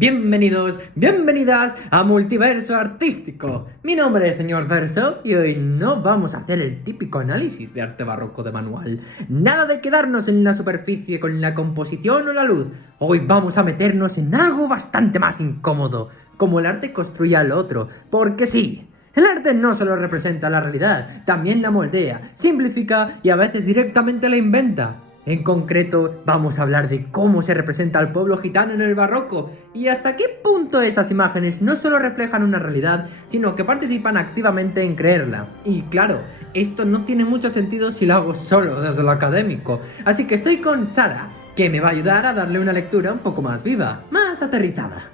Bienvenidos, bienvenidas a Multiverso Artístico. Mi nombre es Señor Verso y hoy no vamos a hacer el típico análisis de arte barroco de manual. Nada de quedarnos en la superficie con la composición o la luz. Hoy vamos a meternos en algo bastante más incómodo, como el arte construye al otro, porque sí. El arte no solo representa la realidad, también la moldea, simplifica y a veces directamente la inventa. En concreto, vamos a hablar de cómo se representa al pueblo gitano en el barroco y hasta qué punto esas imágenes no solo reflejan una realidad, sino que participan activamente en creerla. Y claro, esto no tiene mucho sentido si lo hago solo desde lo académico, así que estoy con Sara, que me va a ayudar a darle una lectura un poco más viva, más aterrizada.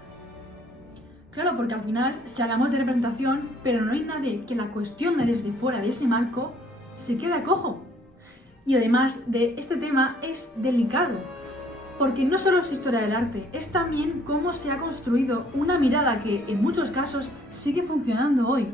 Claro, porque al final, si hablamos de representación, pero no hay nadie que la cuestione desde fuera de ese marco, se queda cojo. Y además de este tema es delicado, porque no solo es historia del arte, es también cómo se ha construido una mirada que en muchos casos sigue funcionando hoy.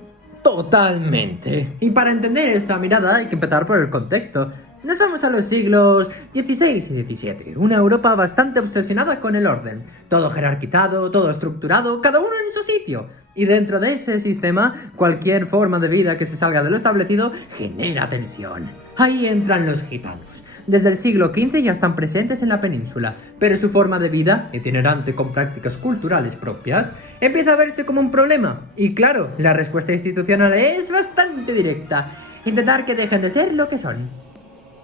Totalmente. Y para entender esa mirada hay que empezar por el contexto. Nos vamos a los siglos XVI y XVII, una Europa bastante obsesionada con el orden. Todo jerarquizado, todo estructurado, cada uno en su sitio. Y dentro de ese sistema, cualquier forma de vida que se salga de lo establecido genera tensión. Ahí entran los gitanos. Desde el siglo XV ya están presentes en la península, pero su forma de vida, itinerante con prácticas culturales propias, empieza a verse como un problema. Y claro, la respuesta institucional es bastante directa: intentar que dejen de ser lo que son.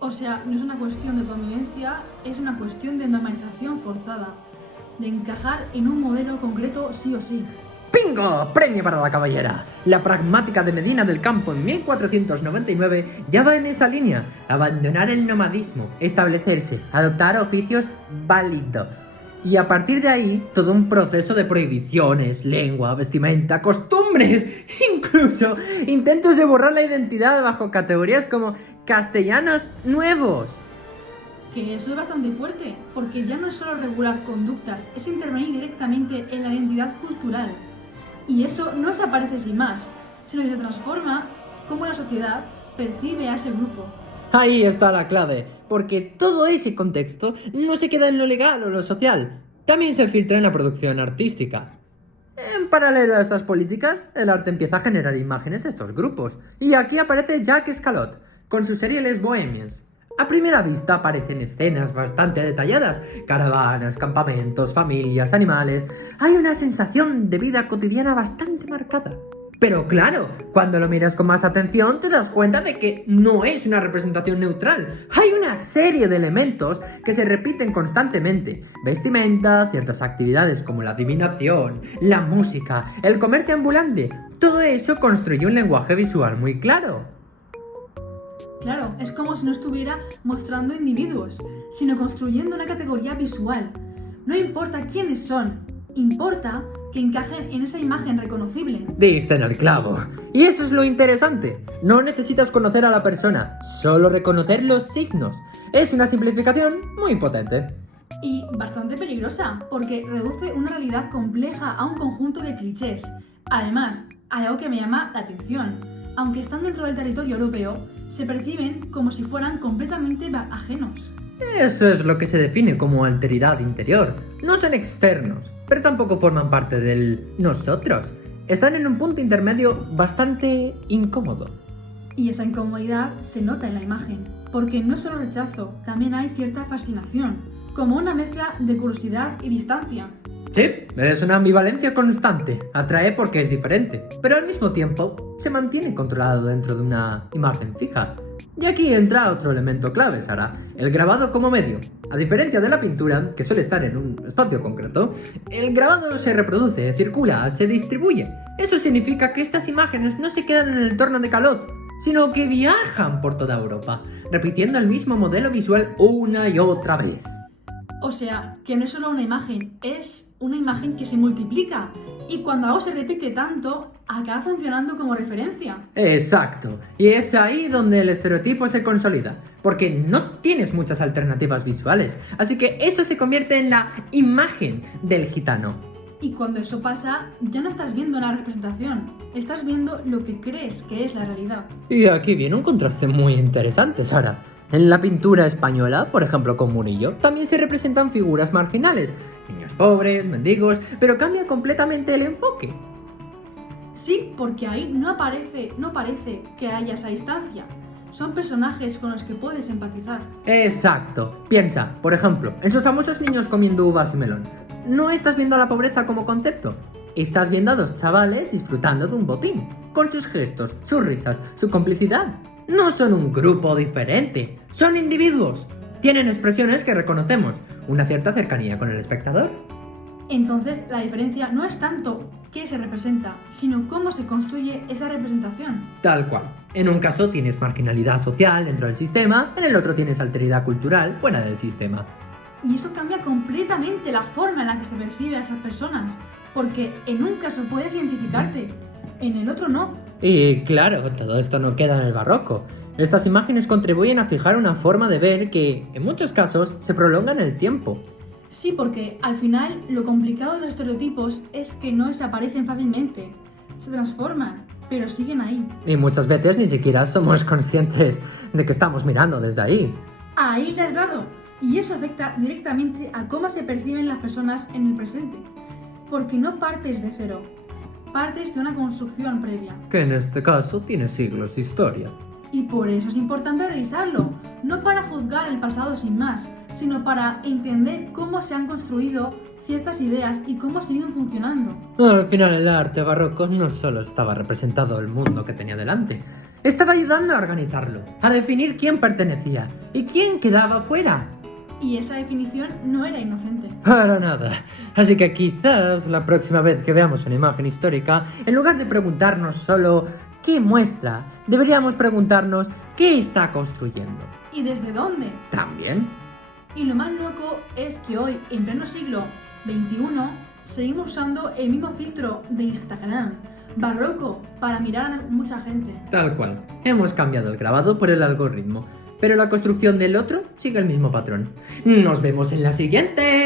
O sea, no es una cuestión de convivencia, es una cuestión de normalización forzada, de encajar en un modelo concreto sí o sí. ¡Bingo! ¡Premio para la caballera! La pragmática de Medina del Campo en 1499 ya va en esa línea. Abandonar el nomadismo, establecerse, adoptar oficios válidos. Y a partir de ahí, todo un proceso de prohibiciones, lengua, vestimenta, costumbres, incluso intentos de borrar la identidad bajo categorías como castellanos nuevos. Que eso es bastante fuerte, porque ya no es solo regular conductas, es intervenir directamente en la identidad cultural. Y eso no desaparece sin más, sino que se transforma cómo la sociedad percibe a ese grupo. Ahí está la clave, porque todo ese contexto no se queda en lo legal o lo social, también se filtra en la producción artística. En paralelo a estas políticas, el arte empieza a generar imágenes de estos grupos, y aquí aparece Jacques Scalot, con su serie Les Bohemians. A primera vista aparecen escenas bastante detalladas, caravanas, campamentos, familias, animales. Hay una sensación de vida cotidiana bastante marcada. Pero claro, cuando lo miras con más atención te das cuenta de que no es una representación neutral. Hay una serie de elementos que se repiten constantemente. Vestimenta, ciertas actividades como la adivinación, la música, el comercio ambulante. Todo eso construye un lenguaje visual muy claro. Claro, es como si no estuviera mostrando individuos, sino construyendo una categoría visual. No importa quiénes son, importa que encajen en esa imagen reconocible. Diste en el clavo. Y eso es lo interesante. No necesitas conocer a la persona, solo reconocer los signos. Es una simplificación muy potente. Y bastante peligrosa, porque reduce una realidad compleja a un conjunto de clichés. Además, hay algo que me llama la atención. Aunque están dentro del territorio europeo, se perciben como si fueran completamente ajenos. Eso es lo que se define como alteridad interior. No son externos, pero tampoco forman parte del nosotros. Están en un punto intermedio bastante incómodo. Y esa incomodidad se nota en la imagen, porque no es solo rechazo, también hay cierta fascinación, como una mezcla de curiosidad y distancia. Sí, es una ambivalencia constante. Atrae porque es diferente, pero al mismo tiempo se mantiene controlado dentro de una imagen fija. Y aquí entra otro elemento clave, Sara, el grabado como medio. A diferencia de la pintura, que suele estar en un espacio concreto, el grabado se reproduce, circula, se distribuye. Eso significa que estas imágenes no se quedan en el entorno de Calot, sino que viajan por toda Europa, repitiendo el mismo modelo visual una y otra vez. O sea, que no es solo una imagen, es una imagen que se multiplica. Y cuando algo se repite tanto, acaba funcionando como referencia. Exacto, y es ahí donde el estereotipo se consolida, porque no tienes muchas alternativas visuales, así que esto se convierte en la imagen del gitano. Y cuando eso pasa, ya no estás viendo la representación, estás viendo lo que crees que es la realidad. Y aquí viene un contraste muy interesante, Sara. En la pintura española, por ejemplo con Murillo, también se representan figuras marginales. Niños pobres, mendigos, pero cambia completamente el enfoque. Sí, porque ahí no parece que haya esa distancia. Son personajes con los que puedes empatizar. Exacto. Piensa, por ejemplo, en sus famosos niños comiendo uvas y melón. No estás viendo a la pobreza como concepto. Estás viendo a dos chavales disfrutando de un botín, con sus gestos, sus risas, su complicidad. No son un grupo diferente, son individuos. Tienen expresiones que reconocemos, una cierta cercanía con el espectador. Entonces, la diferencia no es tanto qué se representa, sino cómo se construye esa representación. Tal cual. En un caso tienes marginalidad social dentro del sistema, en el otro tienes alteridad cultural fuera del sistema. Y eso cambia completamente la forma en la que se percibe a esas personas, porque en un caso puedes identificarte, en el otro no. Y claro, todo esto no queda en el barroco. Estas imágenes contribuyen a fijar una forma de ver que, en muchos casos, se prolonga en el tiempo. Sí, porque al final lo complicado de los estereotipos es que no desaparecen fácilmente, se transforman, pero siguen ahí. Y muchas veces ni siquiera somos conscientes de que estamos mirando desde ahí. Ahí le has dado, y eso afecta directamente a cómo se perciben las personas en el presente, porque no partes de cero, partes de una construcción previa. Que en este caso tiene siglos de historia. Y por eso es importante revisarlo, no para juzgar el pasado sin más, sino para entender cómo se han construido ciertas ideas y cómo siguen funcionando. Al final el arte barroco no solo estaba representado el mundo que tenía delante, estaba ayudando a organizarlo, a definir quién pertenecía y quién quedaba fuera. Y esa definición no era inocente. Para nada. Así que quizás la próxima vez que veamos una imagen histórica, en lugar de preguntarnos solo ¿qué muestra?, deberíamos preguntarnos ¿qué está construyendo? ¿Y desde dónde? También. Y lo más loco es que hoy, en pleno siglo XXI, seguimos usando el mismo filtro de Instagram, barroco, para mirar a mucha gente. Tal cual. Hemos cambiado el grabado por el algoritmo, pero la construcción del otro sigue el mismo patrón. ¡Nos vemos en la siguiente!